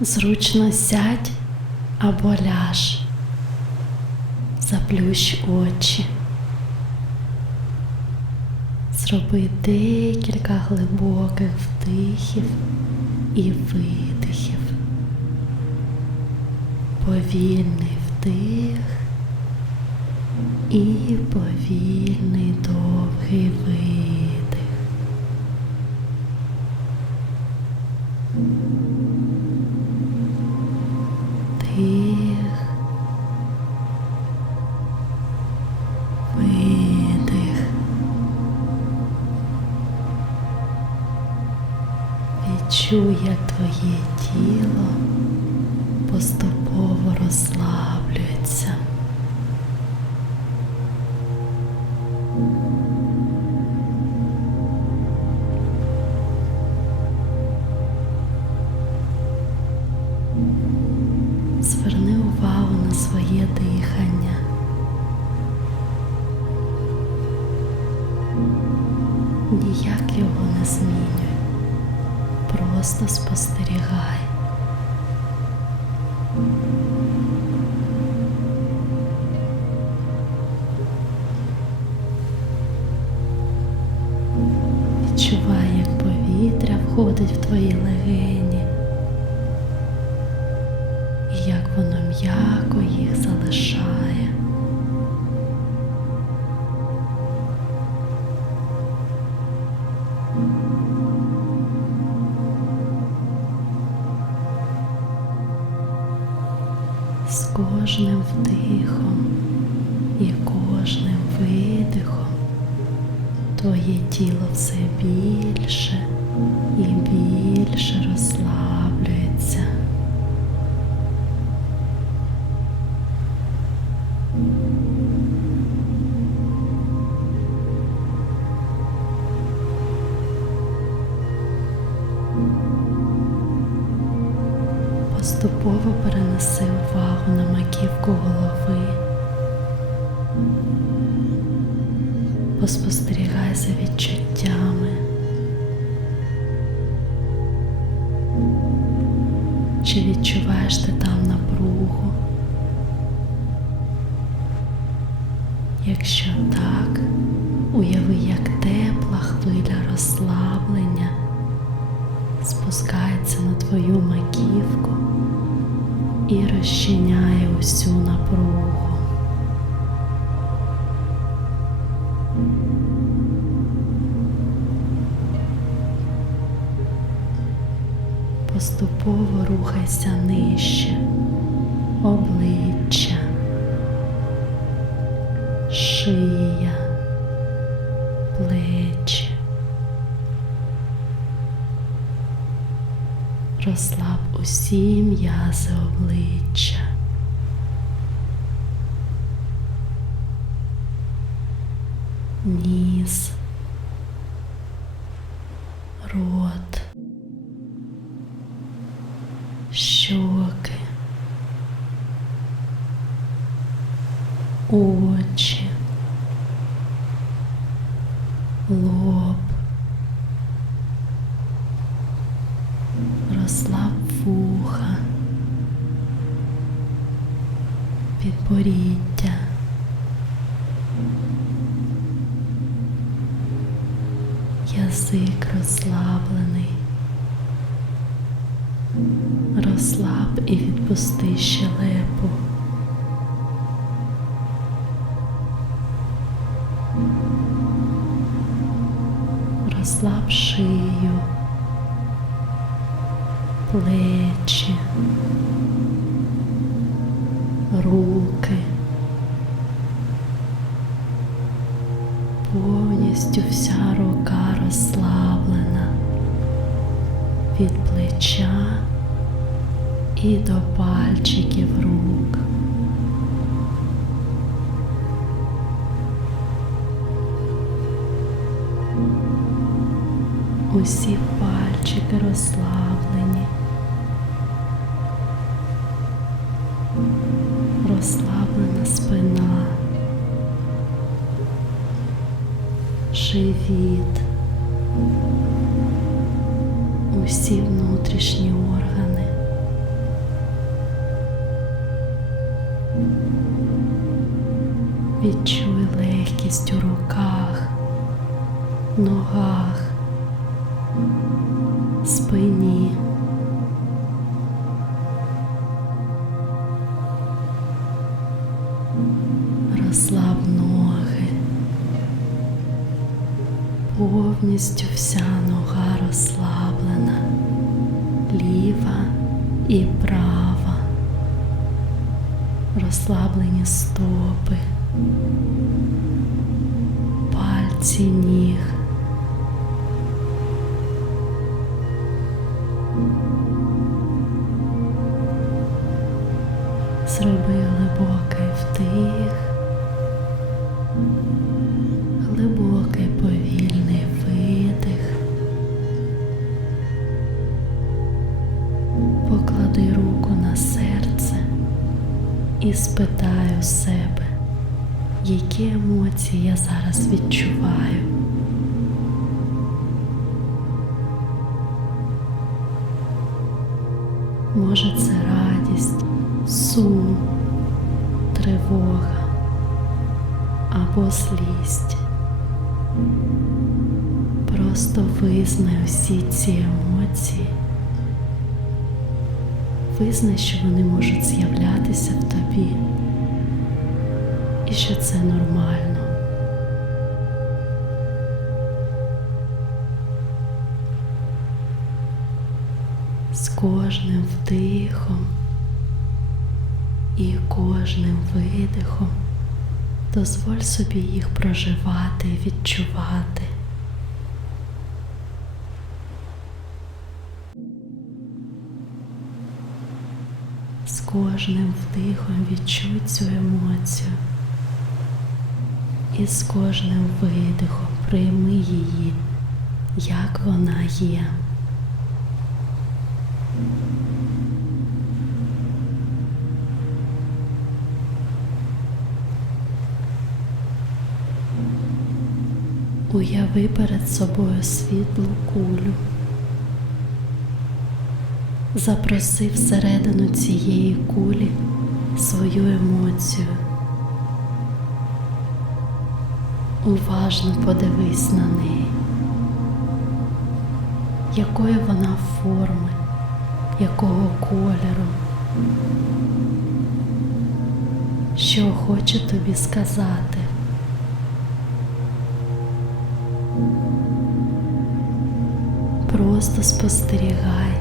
Зручно сядь або ляж, заплющ очі. Зроби декілька глибоких вдихів і видихів. Повільний вдих і повільний довгий видих. Ніяк його не змінюй. Просто спостерігай. Відчувай, як повітря входить в твої легені кожним вдихом і кожним видихом твоє тіло все більше на маківку голови. Поспостерігай за відчуттями. Чи відчуваєш ти там напругу? Якщо так, уяви, як тепла хвиля розслаблення спускається на твою маківку і розчиняє усю напругу. Поступово рухайся нижче, Розслаб усі м'язи обличчя. Ніс, рот, щоки, очі, лоб. Розслаб вуха, підборіддя, язик розслаблений. Розслаб і відпусти щелепу. Розслаб шию плечі, від плеча і до пальчиків рук. Усі пальчики розслаблені. Розслаблена спина, живіт, Усі внутрішні органи. Відчуй легкість у руках, ногах. Повністю вся нога розслаблена, ліва і права, розслаблені стопи, пальці ніг. І спитай у себе, які емоції я зараз відчуваю. Може це радість, сум, тривога або злість. Просто визнай усі ці емоції. Визнай, що вони можуть з'являтися в тобі і що це нормально. З кожним вдихом і кожним видихом дозволь собі їх проживати і відчувати. Кожним вдихом відчуй цю емоцію. І з кожним видихом прийми її, як вона є. Уяви перед собою світлу кулю. Запроси всередину цієї кулі свою емоцію. Уважно подивись на неї, якої вона форми, якого кольору, що хоче тобі сказати. Просто спостерігай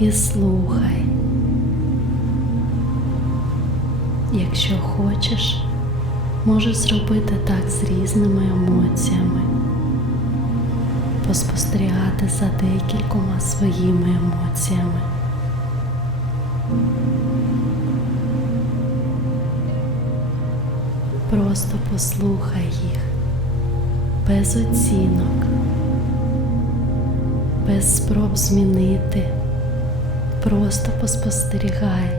і слухай. Якщо хочеш, можеш зробити так з різними емоціями, поспостерігати за декількома своїми емоціями. Просто послухай їх без оцінок, без спроб змінити, просто поспостерігай.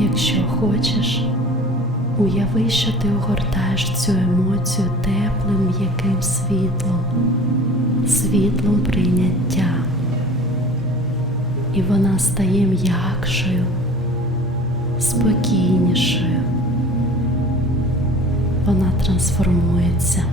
Якщо хочеш, уяви, що ти огортаєш цю емоцію теплим м'яким світлом, світлом прийняття і вона стає м'якшою, спокійнішою. Вона трансформується.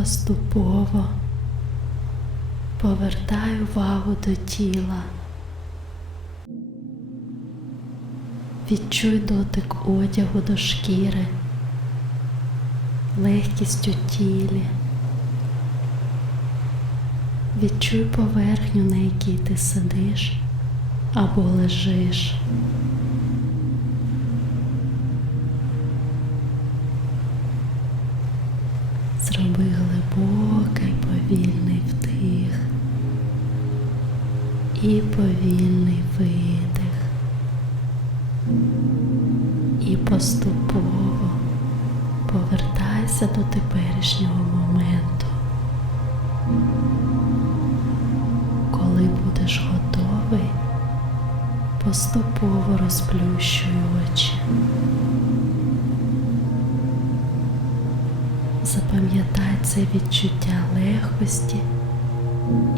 Поступово повертай увагу до тіла. Відчуй дотик одягу до шкіри, легкість у тілі. Відчуй поверхню, на якій ти сидиш або лежиш. Зроби глибокий повільний вдих і повільний видих. І поступово повертайся до теперішнього моменту. Коли будеш готовий, поступово розплющуй очі. Запам'ятай це відчуття легкості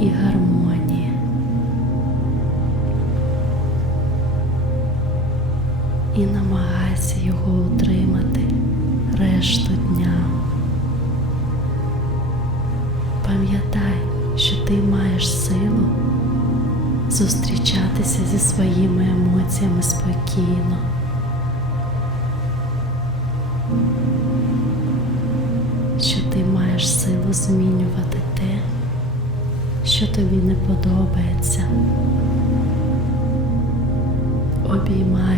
і гармонії. І намагайся його утримати решту дня. Пам'ятай, що ти маєш силу зустрічатися зі своїми емоціями спокійно. що ти маєш силу змінювати те, що тобі не подобається. Обіймай